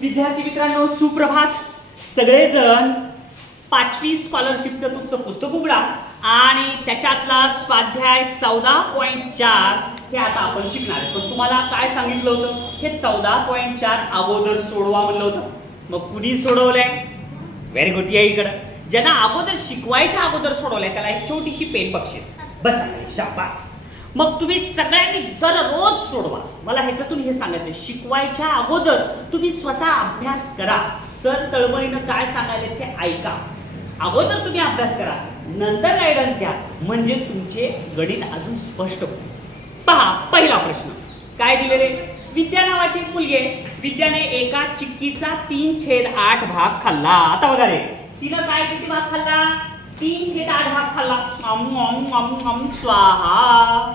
विद्यार्थी मित्रांनो सुप्रभात. सगळेजण 5वी स्कॉलरशिपचं तुमचं पुस्तक उघडा आणि त्याच्यातला स्वाध्याय 14.4 हे आता आपण शिकणार आहे. पण तुम्हाला काय सांगितलं होतं, हे 14.4 अगोदर सोडवा म्हणलं होतं. मग कुणी सोडवलंय? Very good. या इकडं ज्यांना अगोदर शिकवायच्या अगोदर सोडवलंय त्याला एक छोटीशी पेन बक्षीस. बस शाबास. मग तुम्ही सगळ्यांनी दररोज सोडवा. मला ह्याच्यातून हे सांगायचं, शिकवायच्या अगोदर तुम्ही स्वतः अभ्यास करा. सर तळमळीनं काय सांगायले ते ऐका. अगोदर तुम्ही अभ्यास करा, नंतर गायडन्स घ्या, म्हणजे तुमचे गणित अजून स्पष्ट होईल. पहा पहिला प्रश्न काय दिलेले. विद्या नावाची एक मुलगी आहे. विद्याने एका चिक्कीचा 3/8 भाग खाल्ला. आता बघा रे, तिनं काय किती भाग खाल्ला? 3/8 भाग खाल्ला. स्वाहा.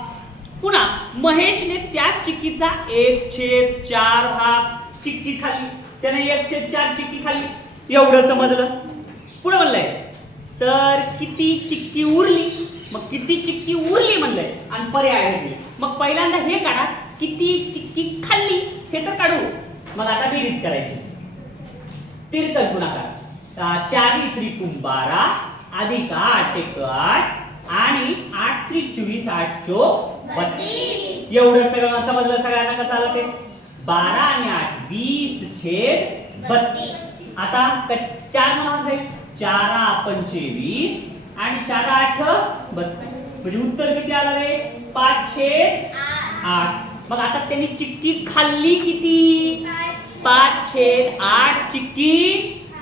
पुन्हा महेशने त्या चिक्कीचा 1/4 भाग चिक्की खाल्ली. त्याने 1/4 चिक्की खाल्ली. एवढं समजलं. पुढे म्हणलंय तर किती चिक्की उरली. मग किती चिक्की उरली म्हणलंय आणि पर्याय दिली. मग पहिल्यांदा हे काढा, किती चिक्की खाल्ली हे तर काढू. मग आता बेरीज करायची. तिरकस गुणाकार. 4 त्रिकुम 12 अधिक 8 × 8 आणि 8 त्रिक 24 8 चोक 32. एवढं सगळं समजलं सगळ्यांना कसं आलं ते. 12 आणि 8 20/32. आता 4 मार्क जाईल. 4 25 आणि 4 8 32. म्हणजे उत्तर किती आलं रे? 5/8. मग आता त्यांनी चिक्की खाल्ली किती? 5/8 चिक्की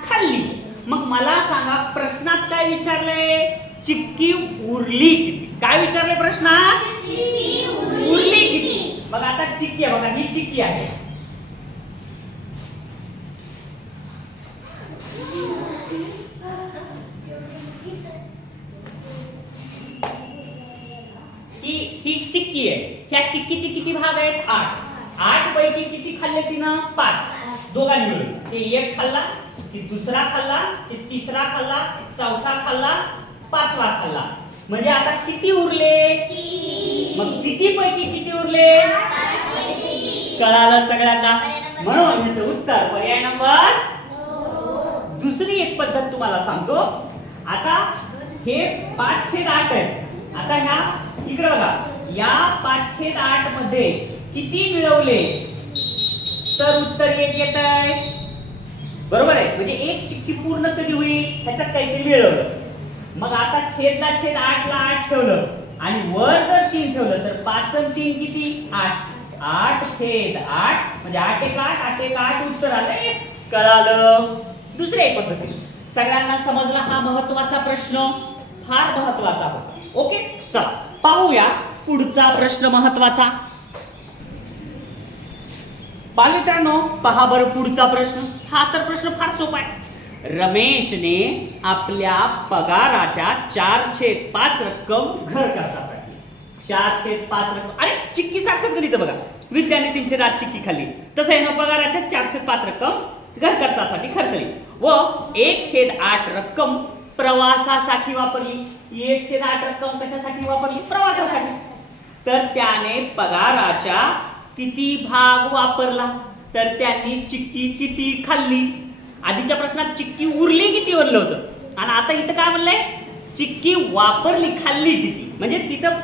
खाल्ली. मग मला सांगा प्रश्नात काय विचारले? चिक्की उरली किती. काय विचारले प्रश्नात? उरली किती. मग आता चिक्की आहे बघा, ही चिक्की आहे. ही चिक्की आहे. ह्या चिक्कीचे किती भाग आहेत? 8. 8 पैकी किती खाल्ले तिनं? 5. दोघांनी मिळून. ते एक खाल्ला, की दुसरा खाल्ला, की तिसरा खाल्ला, चौथा खाल्ला, 5वा खाल्ला. म्हणजे आता किती उरले? मग किती पैकी किती उरले? कळालं सगळ्यांना. म्हणून याचं उत्तर पर्याय नंबर. दुसरी एक पद्धत तुम्हाला सांगतो. आता हे 5/8 आहे. आता ह्या इकडे बघा, या 5/8 मध्ये किती मिळवले तर उत्तर 1 येत आहे. बरोबर आहे. म्हणजे एक चिक्की पूर्ण कधी होईल ह्याच्यात काहीतरी मिळवलं. मग आता छेदला छेद 8 ला 8 ठेवलं आणि वर जर 3 ठेवलं तर 5 आणि 3 किती? 8. 8/8 म्हणजे 8 × 8 8 × 8 उत्तर आलं. कळालं. दुसऱ्या एक पद्धती सगळ्यांना समजला. हा महत्वाचा प्रश्न फार महत्वाचा होता. ओके चला पाहूया पुढचा प्रश्न महत्वाचा. बालमित्रांनो पहा बरं पुढचा प्रश्न. हा तर प्रश्न फार सोपा आहे. रमेशने आपल्या पगाराच्या 4/5 रक्कम घर खर्चासाठी 4/5 रक्कम. अरे चिक्की सारखंच गणित बघा. विद्याने 3/8 चिक्की खाल्ली. तसं आहे ना, पगाराच्या 4/5 रक्कम घर खर्चासाठी खर्चली व 1/8 रक्कम प्रवासासाठी वापरली. 1/8 रक्कम कशासाठी वापरली? प्रवासासाठी. तर त्याने पगाराच्या किती भाग वापरला? तर त्यांनी चिक्की किती खाल्ली? आधीच्या प्रश्नात चिक्की उरली किती वरलं होतं आणि आता इथं काय म्हणलंय? चिक्की वापरली खाल्ली किती. म्हणजे तिथं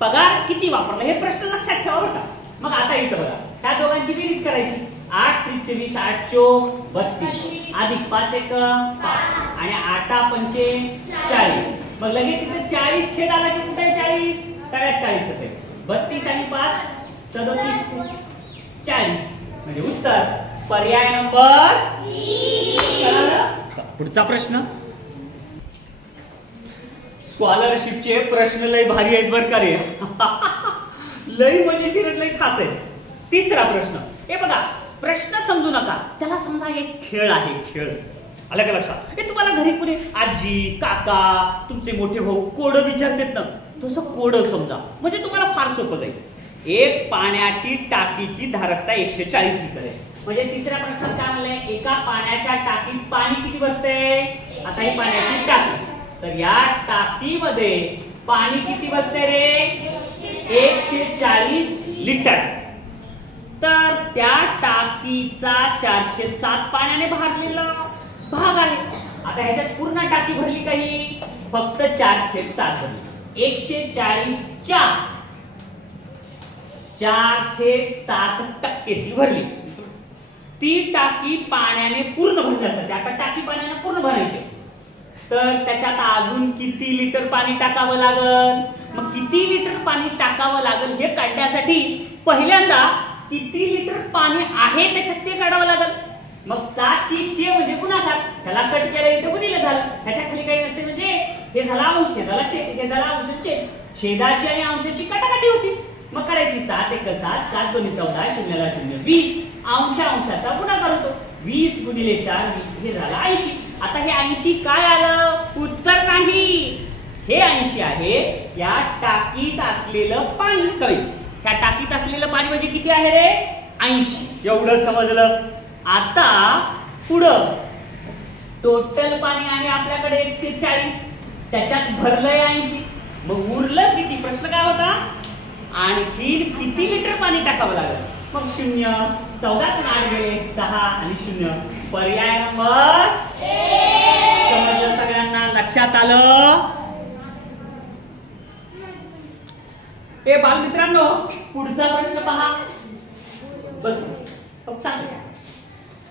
पगार किती वापरला हे प्रश्न लक्षात ठेवा बरं का. मग आता इथं बघा, ह्या दोघांची बेरीज करायची. 8 त्रिक 24 8 चोक 32 अधिक 5 × 5 आणि 8 पंचे 40. मग लगेच तिथे 40 छेद आला की कुठे 40? सगळ्यात 40 होते. 32 आणि 5 37 40. म्हणजे उत्तर पर्याय नंबर. पुढचा प्रश्न. स्कॉलरशिपचे प्रश्न लय भारी आहेत बरं का रे. लय मजेशीर, लय खास आहे. तिसरा प्रश्न. हे बघा, प्रश्न समजू नका, त्याला समजा एक खेळ आहे. खेळ आलं का लक्षात? हे तुम्हाला घरी कुणी आजी काका तुमचे मोठे भाऊ कोड विचारतात ना, तसं कोड समजा. म्हणजे तुम्हाला फार सोपं जाईल. एक पाण्याची टाकीची धारकता 140 लिटर आहे. म्हणजे तिसऱ्या प्रश्नात काय म्हणलंय? एका पाण्याच्या टाकीत पाणी किती बसते? आता ही पाण्याची टाकी. तर या टाकीमध्ये पाणी किती बसते रे? 140 लिटर. तर त्या टाकी टाकीचा 4/7 पाण्याने भरलेला भाग आहे. आता ह्याच्यात पूर्ण टाकी भरली काही फक्त 4/7 भरली. 140च्या 4/7% ती भरली. ती टाकी पाण्याने पूर्ण भरण्यासाठी आता टाकी पाण्याने पूर्ण भरायची तर त्याच्यात अजून किती लिटर पाणी टाकावं लागल. मग किती लिटर पाणी टाकावं लागल हे काढण्यासाठी पहिल्यांदा किती लिटर पाणी आहे त्याच्यात ते काढावं लागल. मग चे म्हणजे गुणाकार त्याला कट केलं इथे गुणिले झालं. ह्याच्या खाली काही नसते म्हणजे हे झाला अंश झाला छेद हे झाला अंश छेद. छेदाची आणि अंशाची काटाकाटी होती. मग करायची 7 1 7 7 2 14 0 0 20 अंशाचा गुणाकार होतो. 20 गुणिले 4 हे झालं 80. आता हे 80 काय आलं उत्तर नाही. हे 80 आहे या टाकीत असलेलं पाणी. कळेल त्या टाकीत असलेलं पाणी म्हणजे किती आहे रे 80. एवढं समजलं. आता पुढं टोटल पाणी आहे आपल्याकडे 140 त्याच्यात भरलंय 80. मग उरलं किती प्रश्न काय होता आणखी किती लिटर पाणी टाकावं लागेल. मग 0 14 तून 8 गेले 6 आणि 0 पर्याय नंबर समजलं सगळ्यांना लक्षात आलं. ए बालमित्रांनो पुढचा प्रश्न पहा. बस फक्त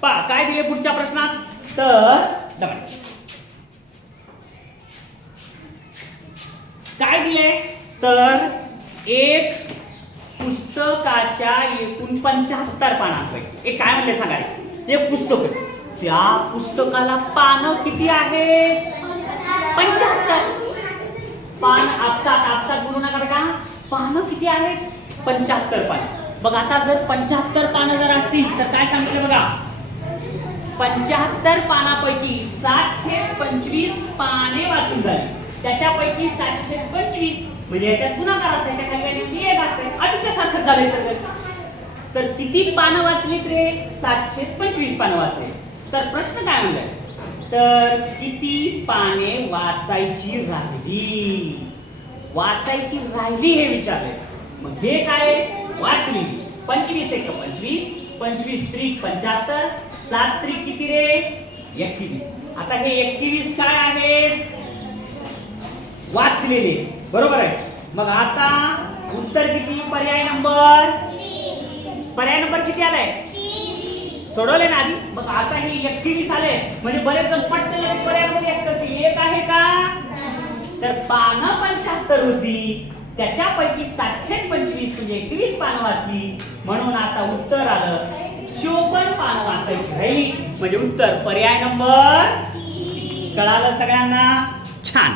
पहा काय दिले पुढच्या प्रश्नात तर काय दिले तर एक पुस्तकाच्या एकूण 75 पानांपैकी एक काय म्हणले सांगा. एक पुस्तक त्या पुस्तकाला पानं किती आहेत 75. पान आपसात गुणू नका बेटा. पानं किती आहेत 75 पानं. बघ आता जर 75 पानं जर असतील तर काय सांगितलं बघा 75 पानापैकी 7/25 पाने वाचून झाली. त्याच्यापैकी 7/25 म्हणजे याच्यात गुणाकार असते त्याच्या खाली एक असते अधिक सारखं झालंय. तर किती पानं वाचली रे 7/25 पानं वाचले. तर प्रश्न काय म्हणलाय तर किती पाने वाचायची राहिली हे विचारले. मग हे काय वाचली 25 1 25 25 त्रिक 75 7 त्रिक किती रे 21. आता हे 21 काय आहे वाचलेले बरोबर आहे. मग आता उत्तर किती पर्याय नंबर किती आलाय सोडवले ना आधी. मग आता हे 21 आले म्हणजे बरेच जण पटकन पर्यायामध्ये एक करतील. एक आहे का तर पानं 75 होती त्याच्यापैकी 7/25 म्हणजे 21 पानं वाचली म्हणून आता उत्तर आलं 54 पानं वाचायची राहिली म्हणजे उत्तर पर्याय नंबर. कळालं सगळ्यांना छान.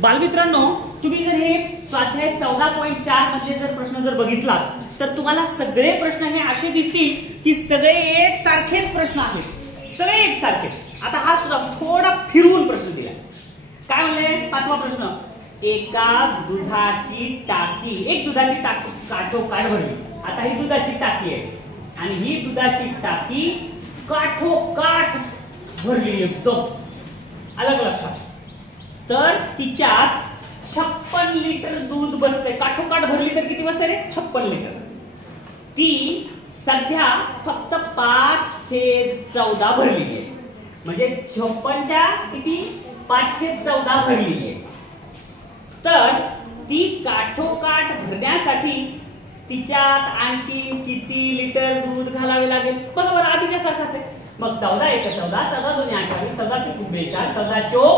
बालमित्रांनो तुम्ही जर हे स्वाध्याय 14.4 मधले जर प्रश्न जर बघितला तर तुम्हाला सगळे प्रश्न हे असे दिसतील की सगळे एकसारखेच प्रश्न आहेत सगळे एकसारखे. आता हा सुद्धा थोडा फिरवून प्रश्न दिला. काय म्हणले 5वा प्रश्न एका दुधाची टाकी काठोकाठ भरली. आता ही दुधाची टाकी आहे आणि ही दुधाची टाकी काठोकाठ भरली एकदम अलग लक्षात. तर तिच्यात 56 लिटर दूध बसते. काठोकाठ भरली तर किती बसते रे 56 लिटर. ती सध्या फक्त 5/14 भरलेली आहे म्हणजे 56च्या किती 5/14 भरलेली आहे. तर ती काठोकाठ भरण्यासाठी तिच्यात आणखी किती लिटर दूध घालावे लागेल बरोबर आधीच्या सारखाच आहे. मग 14 1 14 14 2 28 14 3 42 14 4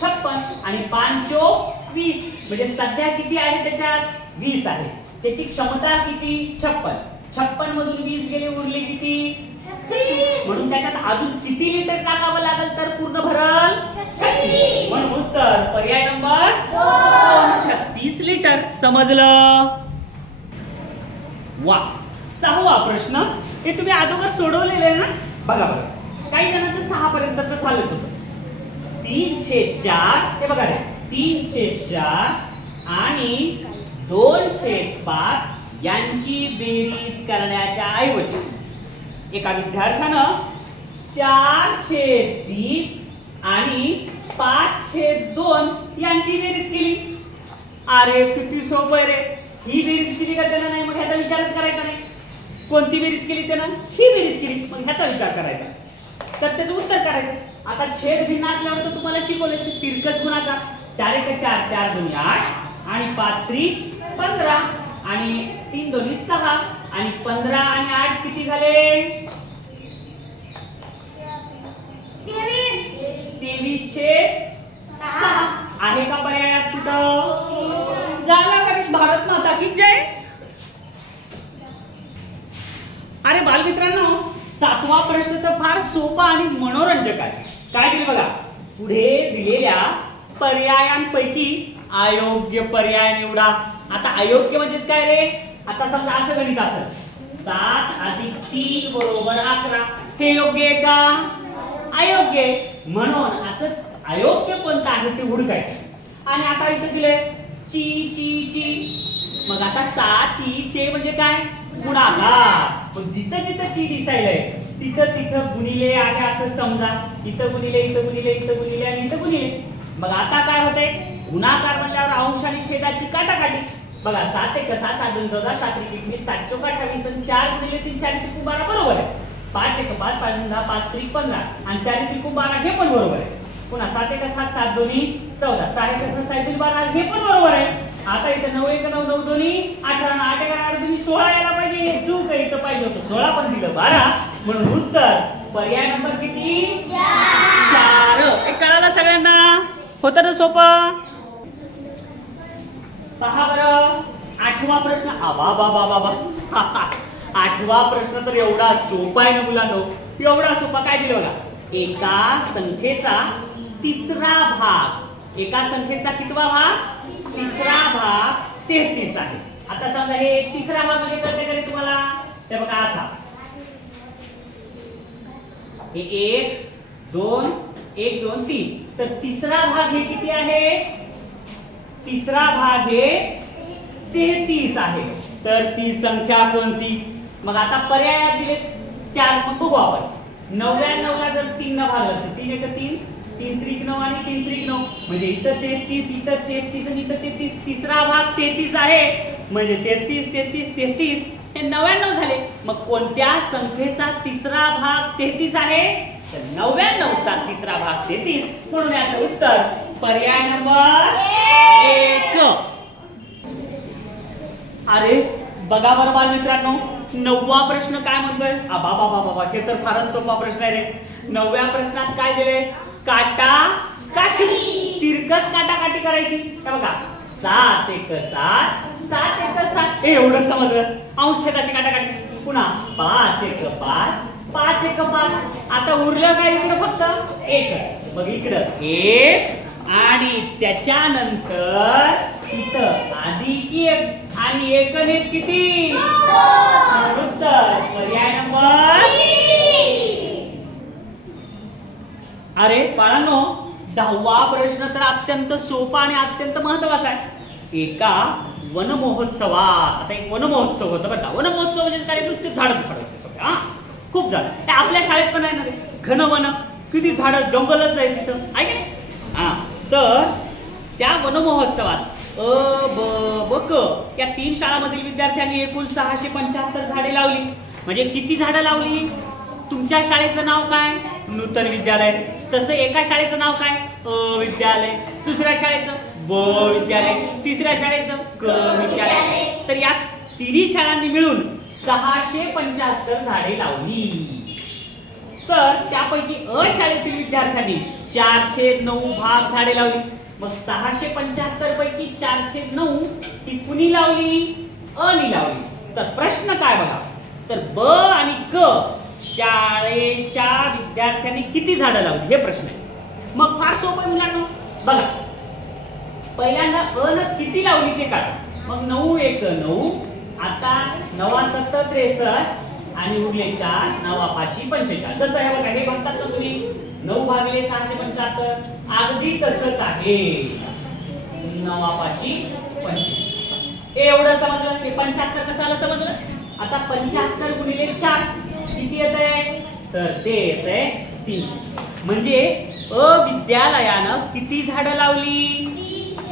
56 आणि 5 4 20 म्हणजे सध्या किती आहे त्याच्यात 20 आहे. त्याची क्षमता किती 56. 56 मधून 20 गेले उरले किती 36. म्हणून त्याच्यात अजून किती लिटर टाकावं लागेल तर पूर्ण भरल 36. म्हणून उत्तर पर्याय नंबर 2 36 लिटर. समजलं. वा 6वा प्रश्न हे तुम्ही अगोदर सोडवलेले आहे ना. बघा काही जणांचं 6 पर्यंतच झालंच होतं. 3/4 हे बघा रे 3/4 आणि 2/5 यांची बेरीज करण्याच्या ऐवजी एका विद्यार्थ्यानं 4/3 आणि 5/2 यांची बेरीज केली. अरे किती सोपं रे. ही बेरीज केली का त्याला नाही मग ह्याचा विचारच करायचा नाही. कोणती बेरीज केली त्यानं? ही बेरीज केली. मग ह्याचा विचार करायचा, तर त्याचं उत्तर करायचं. आता छेद भिन्न असल्यावर तर तुम्हाला शिकवलं तिरकस गुणाकार. 4 1 4, 4 2 8 आणि 5 3 15 आणि 3 2 6 आणि 15 आणि 8 किती झाले? 23 छेद 6. आहे का पर्यायात कुठं? झाला गणित. भारत माता की जय. अरे बालमित्रांनो, 7वा प्रश्न तर फार सोपा आणि मनोरंजक आहे. काय दिले बघा, पुढे दिलेल्या पर्यायांपैकी अयोग्य पर्याय निवडा. आता अयोग्य म्हणजे काय रे? आता समजा असं गणित असेल 7 अधिक 3 बरोबर 11. हे योग्य आहे का? अयोग्य आहे. म्हणून असं अयोग्य कोणतं आहे ते हुडकायचं. आणि आता इथे दिले ची ची ची. मग आता चा ची चे म्हणजे काय? गुणाकार. मग जिथं जिथं ची दिसायलंय तिथं तिथं गुणिले आहे असं समजा. इथं गुणिले, इथं गुणिले, इथं गुणिले आणि इथं गुणिले. मग आता काय होतंय? गुणाकार म्हणल्यावर अंश आणि छेदाची काटाकाटी. बघा 7 1 7 7 2 14 7 3 21 7 4 28 आणि 4 गुणिले 3 4 3 12 बरोबर आहे. 5 1 5 5 2 10 5 3 15 आणि 4 3 12 हे पण बरोबर आहे. पुन्हा 7 1 7 7 2 14 6 1 6 7 2 12 हे पण बरोबर आहे. आता इथे 9 1 9 9 2 18 8 1 8 2 16 यायला पाहिजे. हे चूक आहे, इथं पाहिजे होतं 16 पण दिलं 12. म्हणून उत्तर पर्याय नंबर किती? 4. हे कळालं सगळ्यांना? होतं ना सोपं? पहा बरं 8वा प्रश्न. आबा बाबा बाबा 8वा प्रश्न तर एवढा सोपा आहे ना मुलांनो, एवढा सोपा. काय दिलं बघा, एका संख्येचा तिसरा भाग. एका संख्येचा कितवा भाग? तिसरा भाग 33 आहे. आता समजा हे तिसरा भाग म्हणजे कळते का तुम्हाला? ते बघा असा, हे 1 2 1 2 3. तर तिसरा भाग हे किती आहे? तिसरा भाग हे 33 आहे. तर ती संख्या कोणती? मग आता पर्यायात दिले 4. मग बघू आपण. 99 ला जर 3 न भागलं तर 3 1 3 3 3 9 आणि 3 3 9 म्हणजे इथं 33 इथं 33 आणि इथं 33. तिसरा भाग 33 आहे म्हणजे 33 33 33 हे 99 झाले. मग कोणत्या संख्येचा तिसरा भाग 33 आहे? तर 99 चा तिसरा भाग 33. म्हणून याचं उत्तर पर्याय नंबर 1. अरे बघा बरं बालमित्रांनो, 9वा प्रश्न काय म्हणतोय? बाबा बाबा हे तर फारच सोपा प्रश्न आहे रे. 9व्या प्रश्नात काय दिले? काटा काठी. तिरकस काटाकाटी करायची. बघा 7 1 7 7 1 7 हे एवढं समजलं. अंश छेदाची काटाकाटी. पुन्हा 5 1 5 5 1 5. आता उरलं काय इकडं? फक्त 1. मग इकडं 1 आणि त्याच्यानंतर इथं अधिक 1 आणि 1 आणि 1 किती? उत्तर पर्याय नंबर 3. अरे बाळांनो, 10वा प्रश्न तर अत्यंत सोपा आणि अत्यंत महत्त्वाचा आहे. एका वन महोत्सवात. आता एक वन महोत्सव होता बरं का. वन महोत्सव म्हणजे काय? नुसते झाडच झाड. खूप झाड. ते आपल्या शाळेत पण आहे ना रे. घन वन. किती झाड, जंगलच आहे तिथं आहे का? तर त्या वन महोत्सवात ब ब क या 3 शाळांमधील विद्यार्थ्यांनी एकूण 675 झाडे लावली. म्हणजे किती झाडं लावली? तुमच्या शाळेचं नाव काय? नूतन विद्यालय. तसं एका शाळेचं नाव काय? अ विद्यालय. दुसऱ्या शाळेचं ब विद्यालय. तिसऱ्या शाळेचं क विद्यालय. तर या तिन्ही शाळांनी मिळून 675 झाडे लावली. तर त्यापैकी अ शाळेतील विद्यार्थ्यांनी 4/9 भाग झाडे लावली. मग 675 पैकी 4/9 ती कुणी लावली? अनी लावली. तर प्रश्न काय बघा, तर ब आणि क शाळेच्या विद्यार्थ्यांनी किती झाडं लावली हे प्रश्न आहे. मग फार सोपं मुलांना बघा, पहिल्यांदा अ न किती लावली ते काढा. मग 9 1 9. आता 9 7 63 आणि उरले 4 9 5 45. जसं हे बघा, हे म्हणतात ना तुम्ही 9 भागिले 675. अगदी तसंच आहे. 9 5 45. हे एवढं समजलं. हे 75 कसं आलं समजलं? आता 75 गुणिले 4 किती येत आहे? तर ते येत आहे 300. म्हणजे अविद्यालयानं किती झाडं लावली?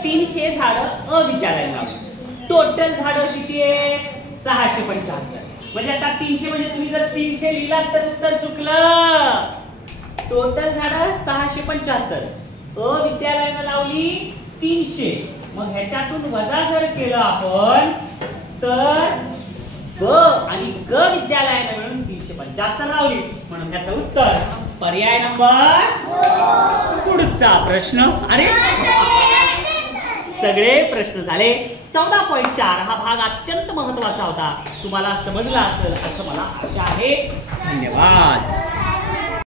300 झाडं अविद्यालयानं लावली. टोटल झाडं किती आहे? 675. म्हणजे आता 300 म्हणजे तुम्ही जर 300 लिहिलात तर उत्तर चुकलं. टोटल झालं 675. विद्यालयानं लावली 300. मग ह्याच्यातून वजा जर केलं आपण तर ग आणि ग विद्यालयानं मिळून 375 लावली. म्हणून त्याचं उत्तर पर्याय नंबर. पुढचा प्रश्न. अरे सगळे प्रश्न झाले. 14.4 हा भाग अत्यंत महत्वाचा होता. तुम्हाला समजला असेल असं मला आशा आहे. धन्यवाद.